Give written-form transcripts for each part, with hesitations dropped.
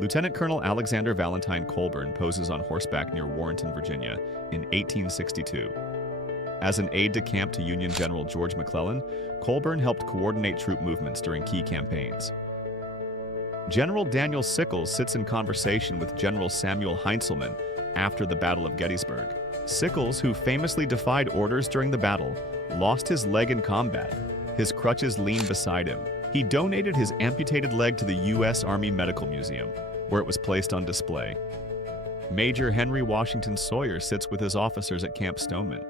Lieutenant Colonel Alexander Valentine Colburn poses on horseback near Warrenton, Virginia, in 1862. As an aide-de-camp to Union General George McClellan, Colburn helped coordinate troop movements during key campaigns. General Daniel Sickls sits in conversation with General Samuel Heintzelman after the Battle of Gettysburg. Sickls, who famously defied orders during the battle, lost his leg in combat. His crutches leaned beside him. He donated his amputated leg to the U.S. Army Medical Museum, where it was placed on display. Major Henry Washington Sawyer sits with his officers at Camp Stoneman.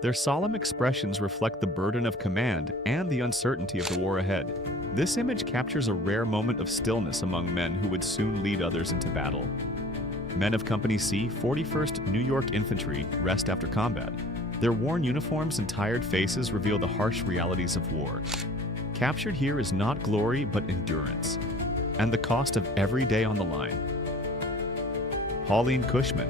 Their solemn expressions reflect the burden of command and the uncertainty of the war ahead. This image captures a rare moment of stillness among men who would soon lead others into battle. Men of Company C, 41st New York Infantry, rest after combat. Their worn uniforms and tired faces reveal the harsh realities of war. Captured here is not glory, but endurance, and the cost of every day on the line. Pauline Kushman,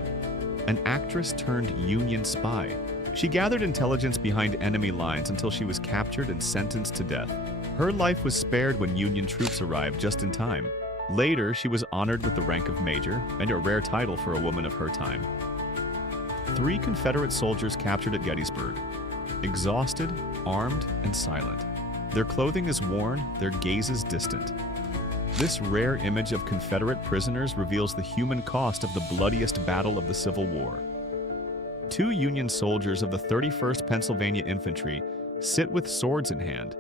an actress turned Union spy. She gathered intelligence behind enemy lines until she was captured and sentenced to death. Her life was spared when Union troops arrived just in time. Later, she was honored with the rank of major, and a rare title for a woman of her time. 3 Confederate soldiers captured at Gettysburg, exhausted, armed, and silent. Their clothing is worn, their gazes distant. This rare image of Confederate prisoners reveals the human cost of the bloodiest battle of the Civil War. 2 Union soldiers of the 31st Pennsylvania Infantry sit with swords in hand.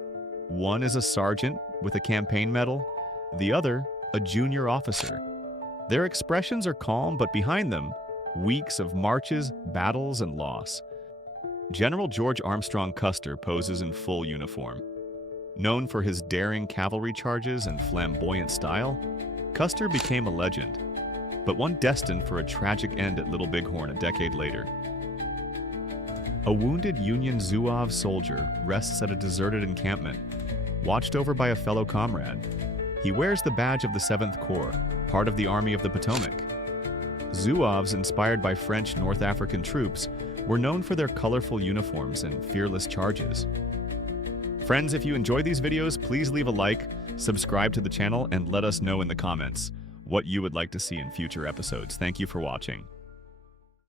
One is a sergeant with a campaign medal, the other a junior officer. Their expressions are calm, but behind them, weeks of marches, battles, and loss. General George Armstrong Kuster poses in full uniform. Known for his daring cavalry charges and flamboyant style, Kuster became a legend, but one destined for a tragic end at Little Bighorn a decade later. A wounded Union Zouave soldier rests at a deserted encampment, watched over by a fellow comrade. He wears the badge of the 7th Corps, part of the Army of the Potomac. Zouaves, inspired by French North African troops, were known for their colorful uniforms and fearless charges. Friends, if you enjoy these videos, please leave a like, subscribe to the channel, and let us know in the comments what you would like to see in future episodes. Thank you for watching.